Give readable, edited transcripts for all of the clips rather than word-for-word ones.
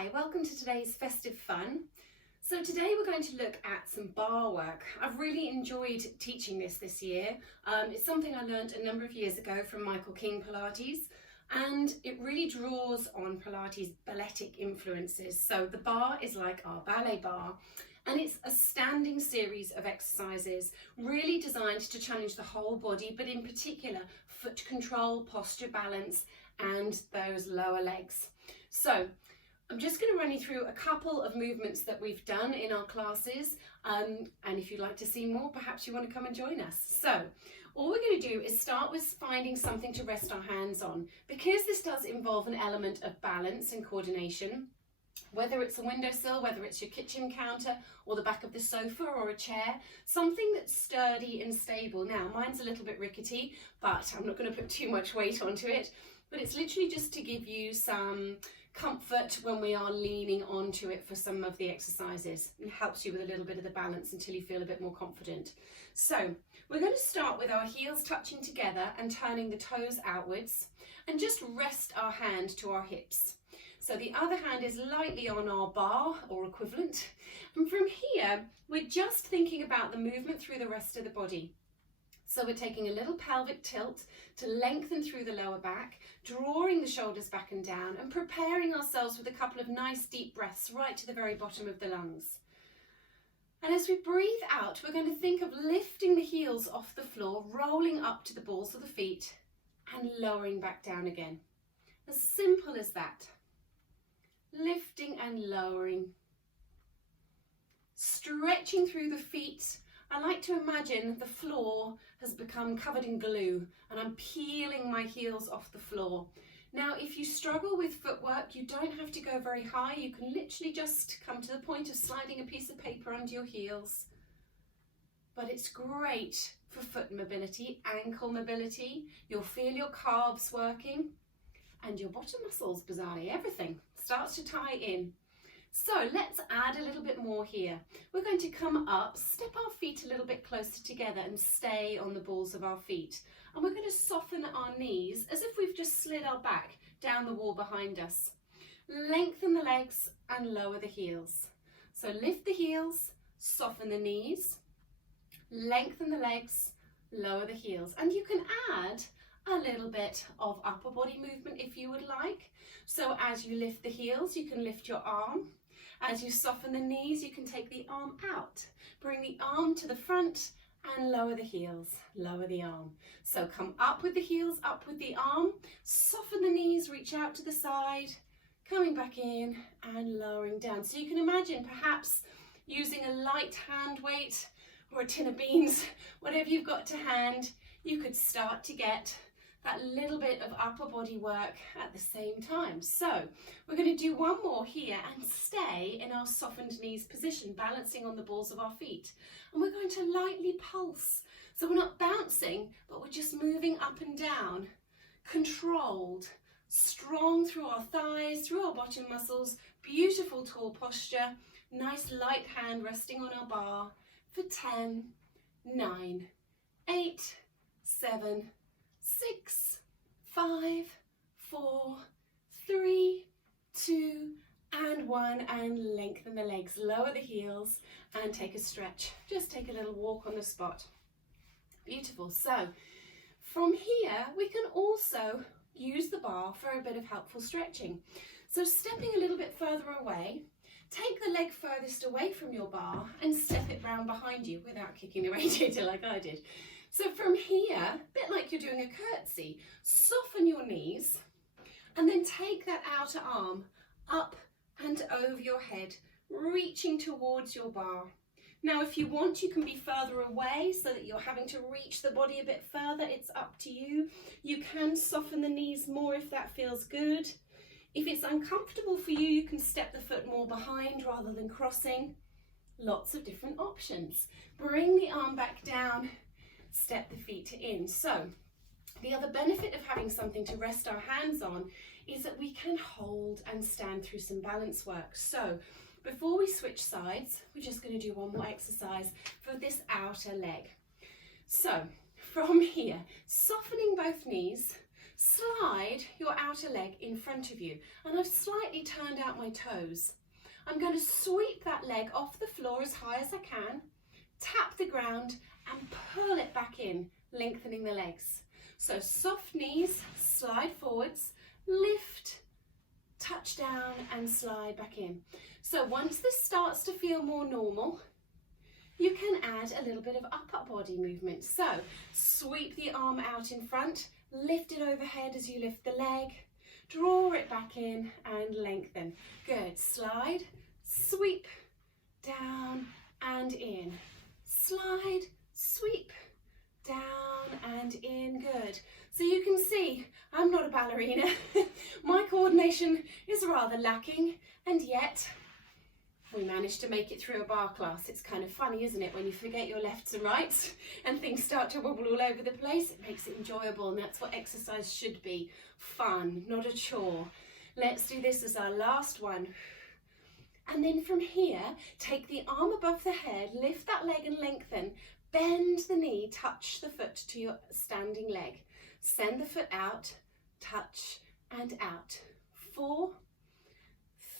Hi, welcome to today's Festive Fun. So today we're going to look at some bar work. I've really enjoyed teaching this year. It's something I learned a number of years ago from Michael King Pilates, and it really draws on Pilates' balletic influences. So the bar is like our ballet bar, and it's a standing series of exercises really designed to challenge the whole body, but in particular foot control, posture balance, and those lower legs. So I'm just going to run you through a couple of movements that we've done in our classes, and if you'd like to see more, perhaps you want to come and join us. So all we're going to do is start with finding something to rest our hands on. Because this does involve an element of balance and coordination, whether it's a windowsill, whether it's your kitchen counter or the back of the sofa or a chair, something that's sturdy and stable. Now, mine's a little bit rickety, but I'm not going to put too much weight onto it, but it's literally just to give you some comfort when we are leaning onto it for some of the exercises. It helps you with a little bit of the balance until you feel a bit more confident. So we're going to start with our heels touching together and turning the toes outwards, and just rest our hand to our hips. So the other hand is lightly on our bar or equivalent, and from here we're just thinking about the movement through the rest of the body. So we're taking a little pelvic tilt to lengthen through the lower back, drawing the shoulders back and down, and preparing ourselves with a couple of nice deep breaths right to the very bottom of the lungs. And as we breathe out, we're going to think of lifting the heels off the floor, rolling up to the balls of the feet and lowering back down again. As simple as that. Lifting and lowering. Stretching through the feet. I like to imagine the floor has become covered in glue and I'm peeling my heels off the floor. Now, if you struggle with footwork, you don't have to go very high. You can literally just come to the point of sliding a piece of paper under your heels. But it's great for foot mobility, ankle mobility. You'll feel your calves working and your bottom muscles, bizarrely, everything starts to tie in. So let's add a little bit more here. We're going to come up, step our feet a little bit closer together and stay on the balls of our feet. And we're going to soften our knees as if we've just slid our back down the wall behind us. Lengthen the legs and lower the heels. So lift the heels, soften the knees, lengthen the legs, lower the heels. And you can add a little bit of upper body movement if you would like. So as you lift the heels, you can lift your arm. As you soften the knees, you can take the arm out. Bring the arm to the front and lower the heels, lower the arm. So come up with the heels, up with the arm, soften the knees, reach out to the side, coming back in and lowering down. So you can imagine perhaps using a light hand weight or a tin of beans, whatever you've got to hand, you could start to get that little bit of upper body work at the same time. So we're going to do one more here and stay in our softened knees position, balancing on the balls of our feet. And we're going to lightly pulse. So we're not bouncing, but we're just moving up and down, controlled, strong through our thighs, through our bottom muscles, beautiful tall posture, nice light hand resting on our bar for 10, 9, 8, 7, 6, 5, 4, 3, 2, and 1, and lengthen the legs, lower the heels and take a stretch. Just take a little walk on the spot. Beautiful. So from here, we can also use the bar for a bit of helpful stretching. So stepping a little bit further away, take the leg furthest away from your bar and step it round behind you without kicking the radiator like I did. So from here, a bit like you're doing a curtsy, soften your knees and then take that outer arm up and over your head, reaching towards your bar. Now, if you want, you can be further away so that you're having to reach the body a bit further. It's up to you. You can soften the knees more if that feels good. If it's uncomfortable for you, you can step the foot more behind rather than crossing. Lots of different options. Bring the arm back down. Step the feet in. So the other benefit of having something to rest our hands on is that we can hold and stand through some balance work. So before we switch sides, we're just going to do one more exercise for this outer leg. So from here, softening both knees, slide your outer leg in front of you, and I've slightly turned out my toes. I'm going to sweep that leg off the floor as high as I can, tap the ground and pull it back in, lengthening the legs. So soft knees, slide forwards, lift, touch down and slide back in. So once this starts to feel more normal, you can add a little bit of upper body movement. So sweep the arm out in front, lift it overhead as you lift the leg, draw it back in and lengthen. Good. Slide, sweep, down and in. Slide, sweep, down and in. Good. So you can see I'm not a ballerina. My coordination is rather lacking, and yet we managed to make it through a bar class. It's kind of funny, isn't it, when you forget your lefts and rights and things start to wobble all over the place. It makes it enjoyable, and that's what exercise should be. Fun, not a chore. Let's do this as our last one. And then from here, take the arm above the head, lift that leg and lengthen. Bend the knee, touch the foot to your standing leg. Send the foot out, touch and out. 4,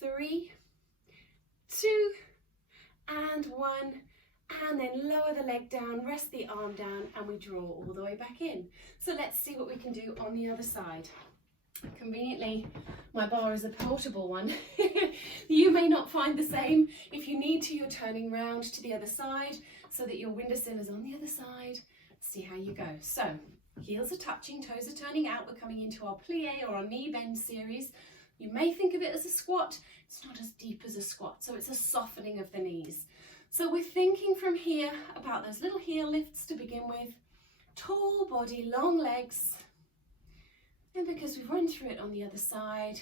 3, 2 and 1, and then lower the leg down, rest the arm down, and we draw all the way back in. So let's see what we can do on the other side. Conveniently, my bar is a portable one. You may not find the same. If you need to, you're turning round to the other side so that your windowsill is on the other side. See how you go. So heels are touching, toes are turning out. We're coming into our plie or our knee bend series. You may think of it as a squat. It's not as deep as a squat, so it's a softening of the knees. So we're thinking from here about those little heel lifts to begin with. Tall body, long legs. And because we've run through it on the other side,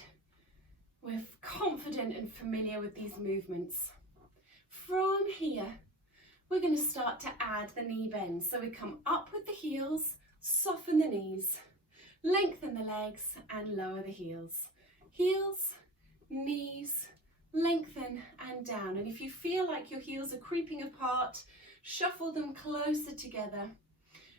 we're confident and familiar with these movements. From here, we're going to start to add the knee bends. So we come up with the heels, soften the knees, lengthen the legs and lower the heels. Heels, knees, lengthen and down. And if you feel like your heels are creeping apart, shuffle them closer together.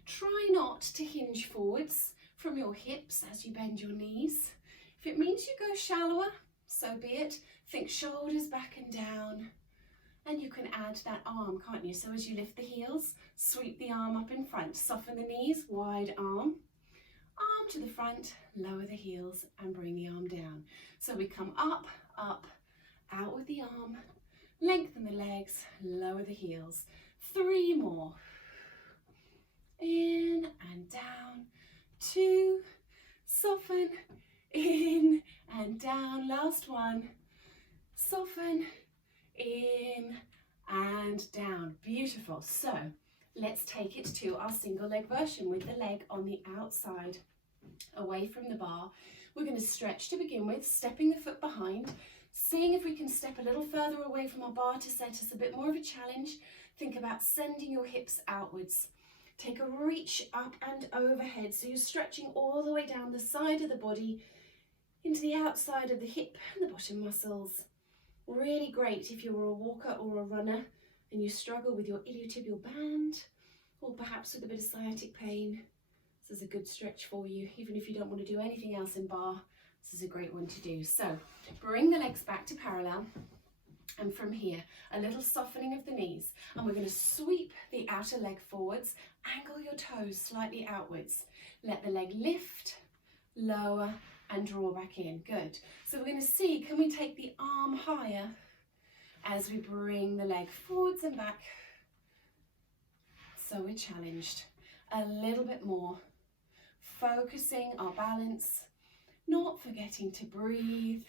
Try not to hinge forwards from your hips as you bend your knees. If it means you go shallower, so be it. Think shoulders back and down. And you can add that arm, can't you? So as you lift the heels, sweep the arm up in front, soften the knees, wide arm. Arm to the front, lower the heels and bring the arm down. So we come up, up, out with the arm, lengthen the legs, lower the heels. 3 more. In and down. 2, soften, in and down. Last one. Soften, in and down. Beautiful. So let's take it to our single leg version with the leg on the outside, away from the bar. We're going to stretch to begin with, stepping the foot behind, seeing if we can step a little further away from our bar to set us a bit more of a challenge. Think about sending your hips outwards. Take a reach up and overhead, so you're stretching all the way down the side of the body into the outside of the hip and the bottom muscles. Really great if you're a walker or a runner and you struggle with your iliotibial band, or perhaps with a bit of sciatic pain. This is a good stretch for you. Even if you don't want to do anything else in bar, this is a great one to do. So bring the legs back to parallel, and from here a little softening of the knees, and we're going to sweep the outer leg forwards, angle your toes slightly outwards, let the leg lift, lower and draw back in. Good. So we're going to see, can we take the arm higher as we bring the leg forwards and back? So we're challenged a little bit more, focusing our balance, not forgetting to breathe.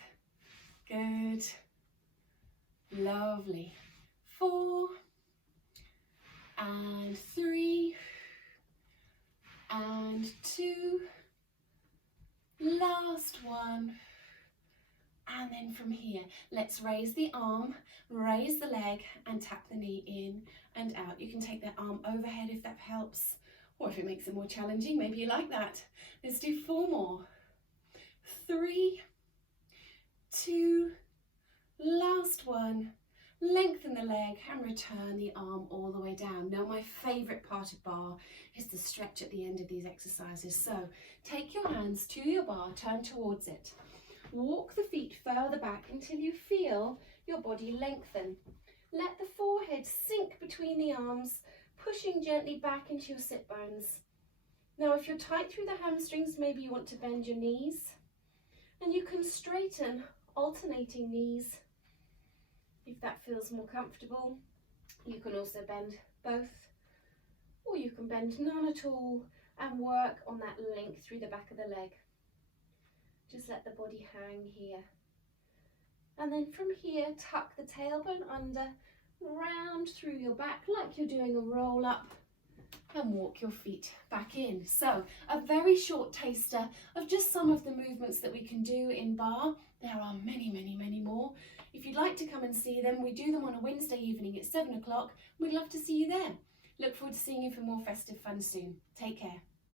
Good. Lovely. 4 and 3 and 2. Last one. And then from here, let's raise the arm, raise the leg and tap the knee in and out. You can take that arm overhead if that helps, or if it makes it more challenging, maybe you like that. Let's do 4 more. 3, 2, last one. Lengthen the leg and return the arm all the way down. Now my favourite part of bar is the stretch at the end of these exercises. So take your hands to your bar, turn towards it. walk the feet further back until you feel your body lengthen. Let the forehead sink between the arms, pushing gently back into your sit bones. Now, if you're tight through the hamstrings, maybe you want to bend your knees, and you can straighten alternating knees if that feels more comfortable. You can also bend both, or you can bend none at all and work on that length through the back of the leg. Just let the body hang here. And then from here, tuck the tailbone under, round through your back like you're doing a roll up, and walk your feet back in. So a very short taster of just some of the movements that we can do in Barre. There are many, many, many more. If you'd like to come and see them, we do them on a Wednesday evening at 7 o'clock. We'd love to see you there. Look forward to seeing you for more festive fun soon. Take care.